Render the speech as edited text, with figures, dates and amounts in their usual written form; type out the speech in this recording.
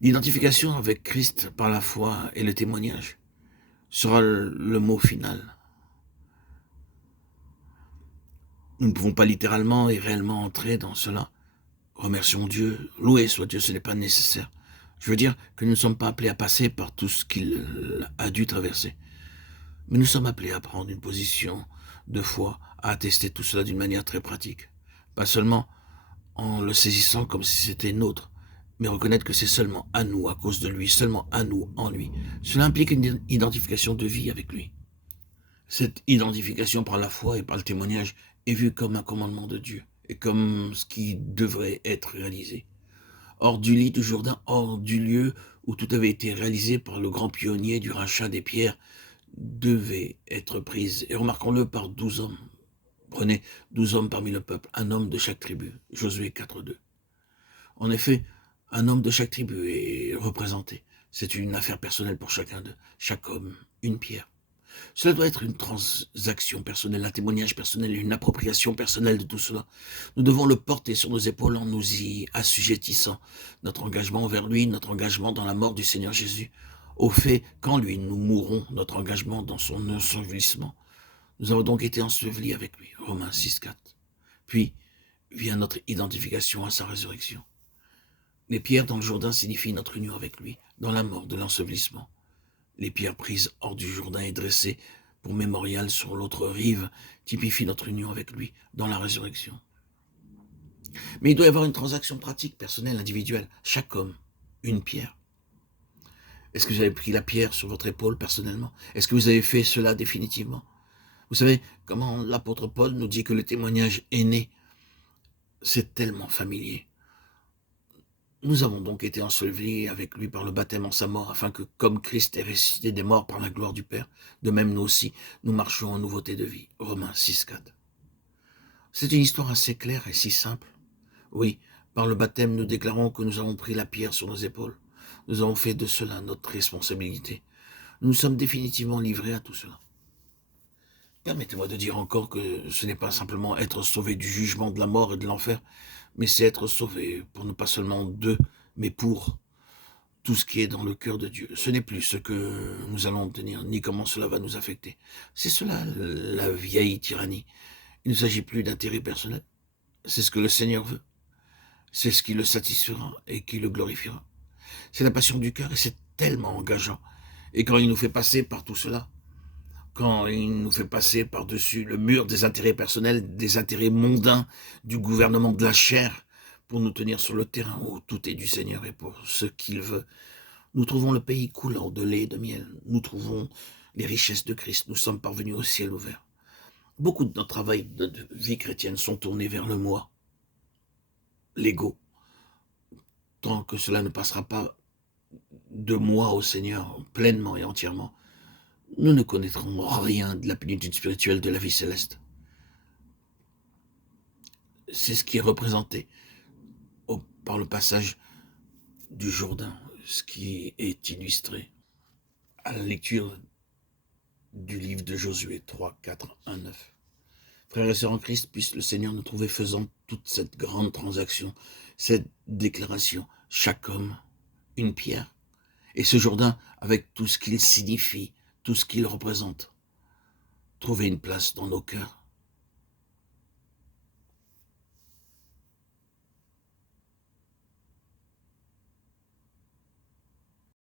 L'identification avec Christ par la foi et le témoignage sera le mot final. Nous ne pouvons pas littéralement et réellement entrer dans cela. Remercions Dieu, loué soit Dieu, ce n'est pas nécessaire. Je veux dire que nous ne sommes pas appelés à passer par tout ce qu'il a dû traverser. Mais nous sommes appelés à prendre une position de foi, à attester tout cela d'une manière très pratique. Pas seulement en le saisissant comme si c'était nôtre, mais reconnaître que c'est seulement à nous, à cause de lui, seulement à nous, en lui. Cela implique une identification de vie avec lui. Cette identification par la foi et par le témoignage est vue comme un commandement de Dieu et comme ce qui devrait être réalisé. Hors du lit du Jourdain, hors du lieu où tout avait été réalisé par le grand pionnier du rachat des pierres, devait être prise, et remarquons-le, par 12 hommes. Prenez 12 hommes parmi le peuple, un homme de chaque tribu. Josué 4.2. En effet, un homme de chaque tribu est représenté. C'est une affaire personnelle pour chacun d'eux. Chaque homme, une pierre. Cela doit être une transaction personnelle, un témoignage personnel, une appropriation personnelle de tout cela. Nous devons le porter sur nos épaules en nous y assujettissant. Notre engagement envers lui, notre engagement dans la mort du Seigneur Jésus, au fait qu'en lui nous mourrons, notre engagement dans son ensevelissement. Nous avons donc été ensevelis avec lui. Romains 6.4. Puis vient notre identification à sa résurrection. Les pierres dans le Jourdain signifient notre union avec lui, dans la mort de l'ensevelissement. Les pierres prises hors du Jourdain et dressées pour mémorial sur l'autre rive typifient notre union avec lui dans la résurrection. Mais il doit y avoir une transaction pratique, personnelle, individuelle. Chaque homme, une pierre. Est-ce que vous avez pris la pierre sur votre épaule personnellement? Est-ce que vous avez fait cela définitivement? Vous savez comment l'apôtre Paul nous dit que le témoignage est né? C'est tellement familier. Nous avons donc été ensevelis avec lui par le baptême en sa mort, afin que, comme Christ est ressuscité des morts par la gloire du Père, de même nous aussi, nous marchions en nouveauté de vie. Romains 6.4. C'est une histoire assez claire et si simple. Oui, par le baptême, nous déclarons que nous avons pris la pierre sur nos épaules. Nous avons fait de cela notre responsabilité. Nous nous sommes définitivement livrés à tout cela. Permettez-moi de dire encore que ce n'est pas simplement être sauvé du jugement de la mort et de l'enfer, mais c'est être sauvé pour ne pas seulement d'eux, mais pour tout ce qui est dans le cœur de Dieu. Ce n'est plus ce que nous allons obtenir, ni comment cela va nous affecter. C'est cela, la vieille tyrannie. Il ne s'agit plus d'intérêt personnel. C'est ce que le Seigneur veut. C'est ce qui le satisfera et qui le glorifiera. C'est la passion du cœur et c'est tellement engageant. Et quand il nous fait passer par tout cela, quand il nous fait passer par-dessus le mur des intérêts personnels, des intérêts mondains, du gouvernement de la chair, pour nous tenir sur le terrain où tout est du Seigneur et pour ce qu'il veut, nous trouvons le pays coulant de lait et de miel. Nous trouvons les richesses de Christ. Nous sommes parvenus au ciel ouvert. Beaucoup de notre travail de vie chrétienne sont tournés vers le moi, l'ego. Tant que cela ne passera pas de moi au Seigneur pleinement et entièrement, nous ne connaîtrons rien de la plénitude spirituelle de la vie céleste. C'est ce qui est représenté par le passage du Jourdain, ce qui est illustré à la lecture du livre de Josué 3, 4, 1, 9. Frères et sœurs en Christ, puisse le Seigneur nous trouver faisant toute cette grande transaction, cette déclaration, chaque homme, une pierre, et ce Jourdain avec tout ce qu'il signifie, tout ce qu'il représente. Trouver une place dans nos cœurs